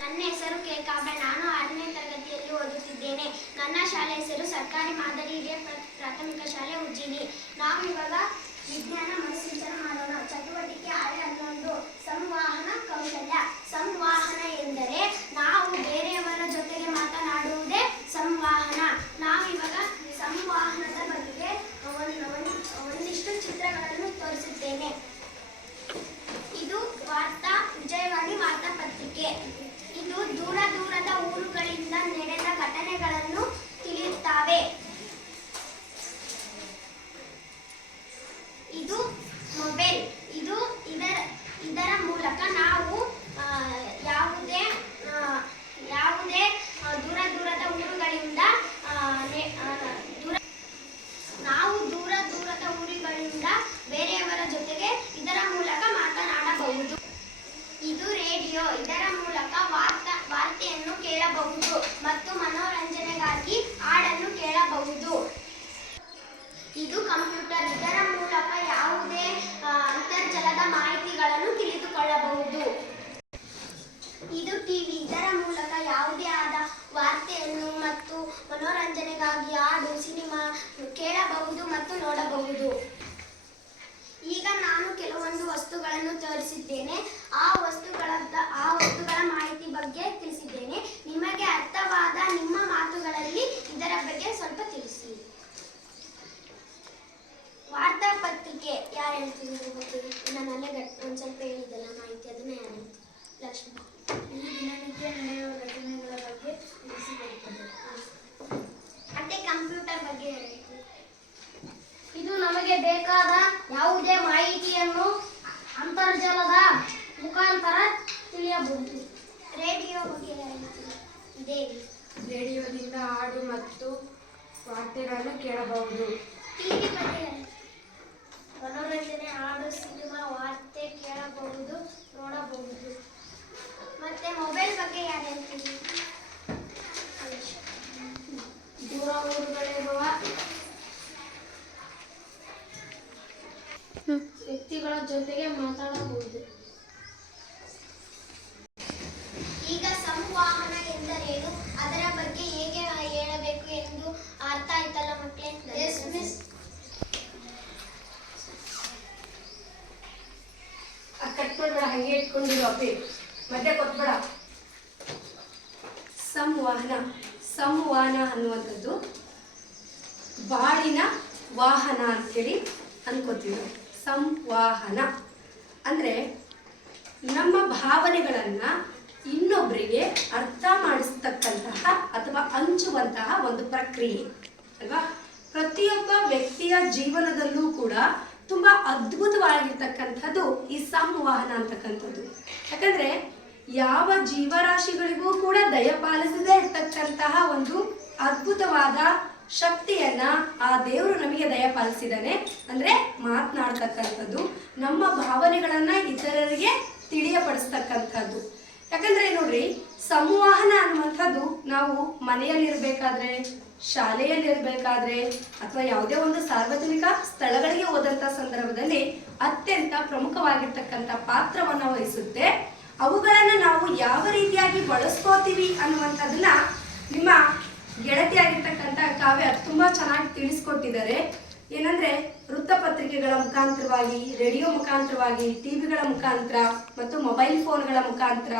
ನನ್ನ ಹೆಸರು ಕೆ ಕಾವ್ಯ. ನಾನು 6ನೇ ತರಗತಿಯಲ್ಲಿ ಓದುತ್ತಿದ್ದೇನೆ. ನನ್ನ ಶಾಲೆ ಹೆಸರು ಸರ್ಕಾರಿ ಮಾದರಿ ಹಿರಿಯ ಪ್ರಾಥಮಿಕ ಶಾಲೆ ಉಜ್ಜಿನಿ. ನಾವು ಇವಾಗ ವಿಜ್ಞಾನ ಮನಸ್ಸಿಂಚನ ಮಾಡೋಣ. ಚಟುವಟಿಕೆ 11 ಸಂವಹನ ಕೌಶಲ್ಯ. ಸಂವಹನ ಎಂದರೆ ನಾವು ಬೇರೆಯವರ ಜೊತೆಗೆ ಮಾತನಾಡುವುದೇ ಸಂವಹನ. ನಾವಿವಾಗ ಸಂವಹನದ ಬಗ್ಗೆ ಒಂದಿಷ್ಟು ಚಿತ್ರಗಳನ್ನು ತೋರಿಸುತ್ತೇನೆ. ಇದು ವಿಜಯವಾಣಿ ವಾರ್ತಾಪತ್ರಿಕೆ. ಇದು ದೂರ ದೂರದ ಊರುಗಳಿಂದ ನಡೆದ ಘಟನೆಗಳನ್ನು ತಿಳಿಯುತ್ತವೆ. ಇದು ಮೊಬೈಲ್. ಇದರ ಮೂಲಕ ನಾವು ಯಾವುದೇ ದೂರ ದೂರದ ಊರುಗಳಿಂದ ಬೇರೆಯವರ ಜೊತೆಗೆ ಇದರ ಮೂಲಕ ಮಾತನಾಡಬಹುದು. ಇದು ರೇಡಿಯೋ. ಇದರ ಮೂಲಕ ವಾರ್ತೆಯನ್ನು ಕೇಳಬಹುದು ಮತ್ತು ಮನೋರಂಜನೆಗಾಗಿ ಹಾಡನ್ನು ಕೇಳಬಹುದು. ಇದು ಕಂಪ್ಯೂಟರ್. ಇದರ ಮೂಲಕ ಯಾವುದೇ ಅಂತರ್ಜಾಲದ ಮಾಹಿತಿಗಳನ್ನು ತಿಳಿದುಕೊಳ್ಳಬಹುದು. ಇದು ಟಿವಿ. ಇದರ ಮೂಲಕ ಯಾವುದೇ ಆದ ವಾರ್ತೆಯನ್ನು ಮತ್ತು ಮನೋರಂಜನೆಗಾಗಿ ಹಾಡು, ಸಿನಿಮಾ ಕೇಳಬಹುದು ಮತ್ತು ನೋಡಬಹುದು. ಈಗ ನಾನು ಕೆಲವೊಂದು ವಸ್ತುಗಳನ್ನು ತೋರಿಸಿದ್ದೇನೆ. ಆ ವಸ್ತುಗಳ ಮಾಹಿತಿ ಬಗ್ಗೆ ತಿಳಿಸಿದ್ದೇನೆ. ನಿಮಗೆ ಅರ್ಥವಾದ ನಿಮ್ಮ ಮಾತುಗಳಲ್ಲಿ ಇದರ ಬಗ್ಗೆ ಸ್ವಲ್ಪ ತಿಳಿಸಿ. ವಾರ್ತಾಪತ್ರಿಕೆ ಯಾರು ಹೇಳ್ತಿದ್ರು ಗೊತ್ತಿದೆ? ನಾನು ಅಲ್ಲೇ ಒಂದು ಸ್ವಲ್ಪ ಹೇಳಿದ್ದೆಲ್ಲ ಮಾಹಿತಿ, ಅದನ್ನ ಯಾರು ಹೇಳ್ತೀವಿ? ಲಕ್ಷ್ಮಿ. ಈ ದಿನನಿತ್ಯ ನಡೆಯುವ ಘಟನೆಗಳ ಬಗ್ಗೆ ತಿಳಿಸಿಕೊಡುತ್ತದೆ. ಮತ್ತೆ ಕಂಪ್ಯೂಟರ್ ಬಗ್ಗೆ ಹೇಳ್ತೀವಿ. ಇದು ನಮಗೆ ಬೇಕಾದ ಯಾವುದೇ ಮಾಹಿತಿಯನ್ನು ಅಂತರ್ಜಾಲದ ಮುಖಾಂತರ ತಿಳಿಯಬಹುದು. ರೇಡಿಯೋ ಬಗ್ಗೆ ಹೇಳ್ತೀವಿ. ರೇಡಿಯೋದಿಂದ ಹಾಡು ಮತ್ತು ವಾರ್ತೆಗಳನ್ನು ಕೇಳಬಹುದು. ಟಿವಿ ಬಗ್ಗೆ ಮನೋರಂಜನೆ, ಹಾಡು, ಸಿನಿಮಾ, ವಾರ್ತೆ ಕೇಳಬಹುದು, ನೋಡಬಹುದು. ಮತ್ತೆ ಮೊಬೈಲ್ ಬಗ್ಗೆ ಯಾರು ಹೇಳ್ತೀವಿ? ದೂರ ಊರುಗಳಿರುವ ವ್ಯಕ್ತಿಗಳ ಜೊತೆಗೆ ಮಾತಾಡಬಹುದು. ಈಗ ಸಂವಹನ ಎಂದರೇನು, ಅದರ ಬಗ್ಗೆ ಹೇಗೆ ಹೇಳಬೇಕು ಎಂದು ಅರ್ಥ ಆಯ್ತಲ್ಲ ಮಕ್ಕಳೇ? Yes miss. ಕಟ್ ಮಾಡ್ಬೇಡ, ಹಂಗೆ ಇಟ್ಕೊಂಡಿರೋ ಮಧ್ಯ ಕೊಟ್ಬೇಡ. ಸಂವಹನ ಅನ್ನುವಂಥದ್ದು ಬಾಳಿನ ವಾಹನ ಅಂತೇಳಿ ಅನ್ಕೋತೀವಿ. ಸಂವಹನ ಅಂದರೆ ನಮ್ಮ ಭಾವನೆಗಳನ್ನು ಇನ್ನೊಬ್ಬರಿಗೆ ಅರ್ಥ ಮಾಡಿಸ್ತಕ್ಕಂತಹ ಅಥವಾ ಹಂಚುವಂತಹ ಒಂದು ಪ್ರಕ್ರಿಯೆ ಅಲ್ವಾ? ಪ್ರತಿಯೊಬ್ಬ ವ್ಯಕ್ತಿಯ ಜೀವನದಲ್ಲೂ ಕೂಡ ತುಂಬ ಅದ್ಭುತವಾಗಿರ್ತಕ್ಕಂಥದ್ದು ಈ ಸಂವಹನ ಅಂತಕ್ಕಂಥದ್ದು. ಯಾಕಂದರೆ ಯಾವ ಜೀವರಾಶಿಗಳಿಗೂ ಕೂಡ ದಯಪಾಲಿಸದೇ ಇರ್ತಕ್ಕಂತಹ ಒಂದು ಅದ್ಭುತವಾದ ಶಕ್ತಿಯನ್ನ ಆ ದೇವರು ನಮಗೆ ದಯಪಾಲಿಸಿದ್ದಾನೆ. ಅಂದರೆ ಮಾತನಾಡ್ತಕ್ಕಂಥದ್ದು, ನಮ್ಮ ಭಾವನೆಗಳನ್ನ ಇತರರಿಗೆ ತಿಳಿಯಪಡಿಸ್ತಕ್ಕಂಥದ್ದು. ಯಾಕಂದ್ರೆ ನೋಡ್ರಿ, ಸಂವಹನ ಅನ್ನುವಂಥದ್ದು ನಾವು ಮನೆಯಲ್ಲಿರ್ಬೇಕಾದ್ರೆ, ಶಾಲೆಯಲ್ಲಿರ್ಬೇಕಾದ್ರೆ ಅಥವಾ ಯಾವುದೇ ಒಂದು ಸಾರ್ವಜನಿಕ ಸ್ಥಳಗಳಿಗೆ ಹೋದಂಥ ಸಂದರ್ಭದಲ್ಲಿ ಅತ್ಯಂತ ಪ್ರಮುಖವಾಗಿರ್ತಕ್ಕಂಥ ಪಾತ್ರವನ್ನ ವಹಿಸುತ್ತೆ. ಅವುಗಳನ್ನು ನಾವು ಯಾವ ರೀತಿಯಾಗಿ ಬಳಸ್ಕೋತೀವಿ ಅನ್ನುವಂಥದ್ದನ್ನ ನಿಮ್ಮ ಗೆಳತಿಯಾಗಿರ್ತಕ್ಕಂಥ ಕಾವ್ಯ ತುಂಬಾ ಚೆನ್ನಾಗಿ ತಿಳಿಸ್ಕೊಟ್ಟಿದ್ದಾರೆ. ಏನಂದ್ರೆ ವೃತ್ತಪತ್ರಿಕೆಗಳ ಮುಖಾಂತರವಾಗಿ, ರೇಡಿಯೋ ಮುಖಾಂತರವಾಗಿ, ಟಿವಿಗಳ ಮುಖಾಂತರ ಮತ್ತು ಮೊಬೈಲ್ ಫೋನ್ಗಳ ಮುಖಾಂತರ,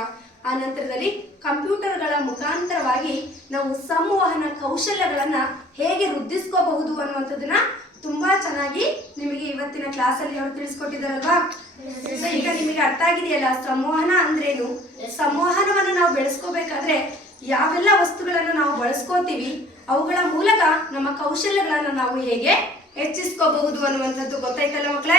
ಆ ನಂತರದಲ್ಲಿ ಕಂಪ್ಯೂಟರ್ಗಳ ಮುಖಾಂತರವಾಗಿ ನಾವು ಸಂವಹನ ಕೌಶಲ್ಯಗಳನ್ನ ಹೇಗೆ ವೃದ್ಧಿಸ್ಕೋಬಹುದು ಅನ್ನುವಂಥದ್ದನ್ನ ತುಂಬಾ ಚೆನ್ನಾಗಿ ನಿಮಗೆ ಇವತ್ತಿನ ಕ್ಲಾಸಲ್ಲಿ ಅವರು ತಿಳಿಸ್ಕೊಟ್ಟಿದ್ದಾರಲ್ವಾ? ಈಗ ನಿಮಗೆ ಅರ್ಥ ಆಗಿದೆಯಲ್ಲ ಸಂವಹನ ಅಂದ್ರೇನು. ಸಂವಹನವನ್ನು ನಾವು ಬೆಳೆಸ್ಕೋಬೇಕಾದ್ರೆ ಯಾವೆಲ್ಲ ವಸ್ತುಗಳನ್ನು ನಾವು ಬಳಸ್ಕೋತೀವಿ, ಅವುಗಳ ಮೂಲಕ ನಮ್ಮ ಕೌಶಲ್ಯಗಳನ್ನು ನಾವು ಹೇಗೆ ಹೆಚ್ಚಿಸ್ಕೋಬಹುದು ಅನ್ನುವಂಥದ್ದು ಗೊತ್ತಾಯ್ತಲ್ಲ ಮಕ್ಕಳೇ?